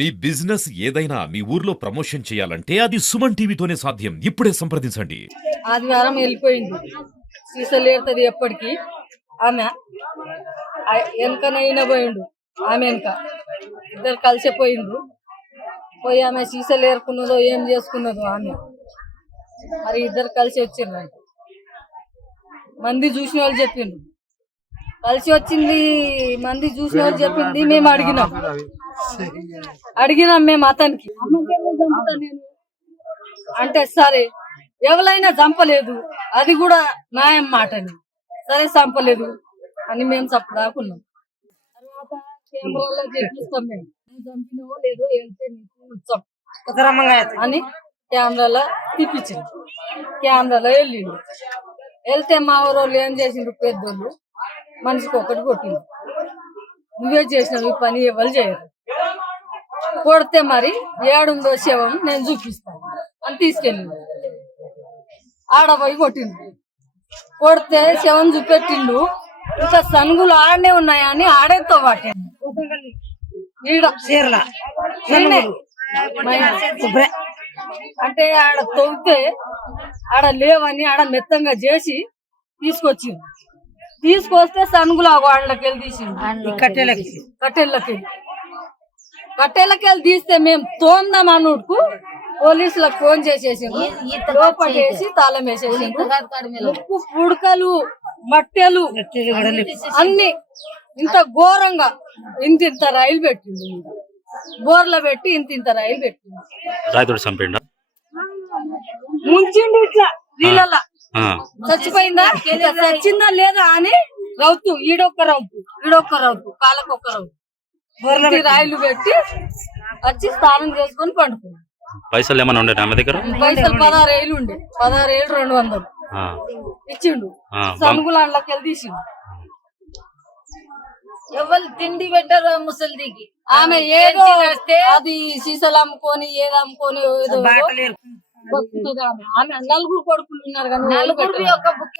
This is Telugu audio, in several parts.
మీ బిజినెస్ ఏదైనా మీ ఊర్లో ప్రమోషన్ చేయాలంటే అది సుమన్ టీవీతోనే సాధ్యం. ఇప్పుడే సంప్రదించండి. ఆదివారం వెళ్ళిపోయింది. సీసలు ఏరుతుంది ఎప్పటికీ. ఆమె వెనకనైనా పోయిండు. ఆమె వెనక ఇద్దరు కలిసిపోయిండ్రు. పోయి ఆమె సీసలు ఏరుకున్నదో ఏం చేసుకున్నదో ఆమె. మరి ఇద్దరు కలిసి వచ్చిండ్రు. మంది చూసిన వాళ్ళు చెప్పిండ్రు. కలిసి వచ్చింది మంది చూసిన వాళ్ళు చెప్పింది. మేము అడిగినాం మేము అతనికి చంపుతా నేను అంటే సరే ఎవరైనా చంపలేదు అది కూడా న్యాయం మాటని సరే చంపలేదు అని మేము చప్పదాకున్నాం. తర్వాత కెమెరాలో చెప్పిస్తాం మేము చంపినవో లేదో వెళ్తే నీకు అని కెమెరాలో తీపిచ్చింది. కెమెరాలో వెళ్ళిండు. వెళ్తే మా ఊరోళ్ళు ఏం చేసిండ్రు పెద్దోళ్ళు మనిషికి ఒకటి కొట్టిండు. నువ్వే చేసినావు ఈ పని ఎవరు చేయరు. కొడితే మరి ఏడుందో శవం నేను చూపిస్తాను అని తీసుకెళ్ళిండు. ఆడపోయి కొట్టిండు. కొడితే శవం చూపెట్టిండు. ఇంకా సనుగులు ఆడనే ఉన్నాయని ఆడేతో పట్టిండు. అంటే ఆడ తవ్వితే ఆడ లేవని ఆడ మెత్తంగా చేసి తీసుకొచ్చిండు. తీసుకొస్తే సనుగులు ఆ వాళ్ళకి వెళ్ళి తీసిండు. కట్టెలకెళ్ళి తీస్తే మేము తోందాం అన్నట్టుకు పోలీసులకు ఫోన్ చేసేసిండు. లోపల వేసి తాళం వేసేసిండు. ఉప్పు పుడకలు మట్టెలు అన్ని ఇంత ఘోరంగా ఇంత రైలు పెట్టిండు. బోర్లో పెట్టి ఇంత రైలు పెట్టిండు. ముంచిండు ఇట్లా నీళ్ళ. చచ్చిపోయిందా చచ్చిందా లేదా అని రౌతు ఈడొక్క రౌతు కాళ్ళకొక్క రౌతు రాయిలు పెట్టి వచ్చి స్నానం చేసుకొని పండుకున్నాం. పైసలు ఏమైనా ఉండే ఆమె దగ్గర? పైసలు 16,000 ఉండే. 16,200 ఇచ్చిండు. సనుగులాండ్లకి వెళ్ళి తీసిండు. ఎవరు తిండి పెట్టరు ముసలిదికి. ఆమె ఏదో అది సీసాలు అమ్ముకొని ఏదో అమ్ముకొని ఆమె 4 కొడుకులు ఉన్నారు కానీ 4 ఒక బుక్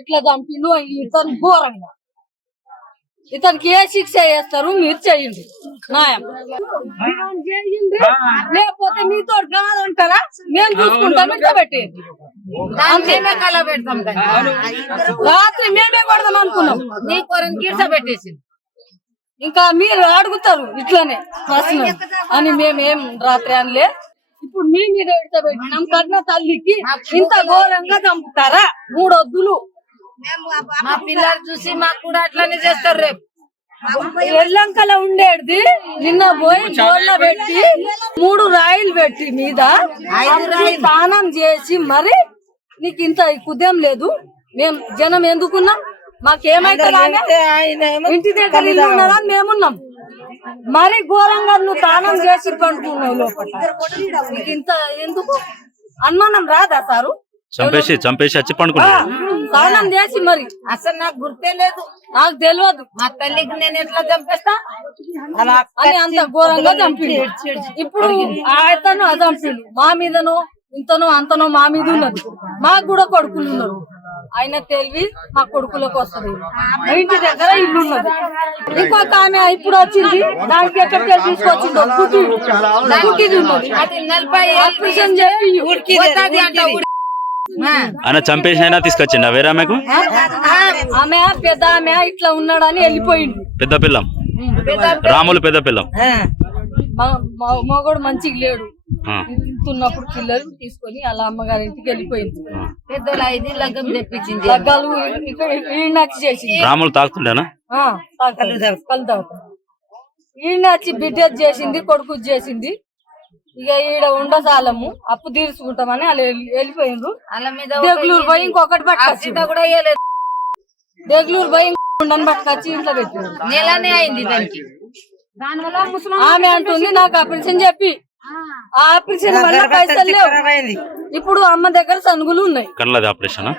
ఇట్లా చంపిండు. ఇతను ఘోరంగా ఇతనికి ఏ శిక్ష చేస్తారు మీరు చేయండి న్యాయం చేయండి. లేకపోతే మీతో కాదంటారా మేము చూసుకుంటాం. ఇంట్లో పెట్టేది రాత్రి మేమే కొడదాం అనుకున్నాం. నీ కొరని గిడ్స పెట్టేసింది. ఇంకా మీరు అడుగుతారు ఇట్లానే ప్రశ్న అని మేమేం రాత్రి అనలే. ఇప్పుడు మీ మీద పెట్టినాం. కన్న తల్లికి ఇంత ఘోరంగా చంపుతారా? 3 వద్దులు. మా పిల్లలు చూసి మాకు కూడా అట్లానే చేస్తారు. రేపు ఎల్లంకల ఉండేది నిన్న పోయి బోర్ల పెట్టి 3 రాయిలు పెట్టి మీద స్నానం చేసి మరి నీకు ఇంత కుదేం లేదు. మేము జనం ఎందుకున్నాం? మాకేమైతే ఇంటి దగ్గర ఇల్లు ఉన్నదా మేమున్నాం. మరి ఘోరంగా నువ్వు స్నానం చేసి పండుకున్నావు లోపల. నీకు ఇంత ఎందుకు అనుమానం రాదా సారు? చంపేసి వచ్చి పండుకున్నాడు. స్నానం చేసి మరి అసలు నాకు గుర్తే లేదు. నాకు తెలియదు. మా తల్లికి నేను ఎట్లా చంపేస్తా అని అంత ఘోరంగా చంపిండు. ఇప్పుడు ఆయతను అది చంపిండు. మా మీదనో ఇంతనో అంతనో మా మీద ఉన్నది. మాకు కూడా కొడుకులు ఉన్నారు. ఆయన తెలివి మా కొడుకులకు వస్తుంది. ఇంటి దగ్గర ఇల్లు ఉన్నది. ఇంకొక ఆమె ఇప్పుడు వచ్చింది. దానికి ఎక్కడికి తీసుకొచ్చిందో గుడ్డిది ఉన్నది. అది 40 ఆపరేషన్ చెప్పి ఆయన చంపేసినా తీసుకొచ్చిండ వేరే ఆమెకు? ఆమె పెద్ద ఆమె ఇట్లా ఉన్నాడని వెళ్ళిపోయిండు. పెద్ద పిల్లం రాములు పెద్ద పిల్లం. మగోడు మంచిగా లేడు. ఇంతున్నప్పుడు పిల్లలు తీసుకొని అలా అమ్మగారి ఇంటికి వెళ్ళిపోయింది. పెద్దలు 5 లగ్గం తెప్పించింది. లగ్గాలు ఈయనచ్చి చేసింది. రాములు తాగుతుండేనా? ఈయన వచ్చి బిడ్డ చేసింది, కొడుకు చేసింది. ఇక ఈడ ఉండసాలము అప్పు తీర్చుకుంటామని వాళ్ళు వెళ్ళిపోయిండ్రు. దేగులూరు పోయి ఇంకొకటి పట్టుకొచ్చి దేగులూరు పోయి ఉండని పట్టుకొచ్చి ఇంట్లో పెట్టిండు. నెలనే అయింది దానికి. ఆమె అంటుంది నాకు ఆపరేషన్ చెప్పి ఆ ఆపరేషన్ వల్ల పైసలు లేవు. ఇప్పుడు అమ్మ దగ్గర సనుగులు ఉన్నాయి. కళ్ళది ఆపరేషన్.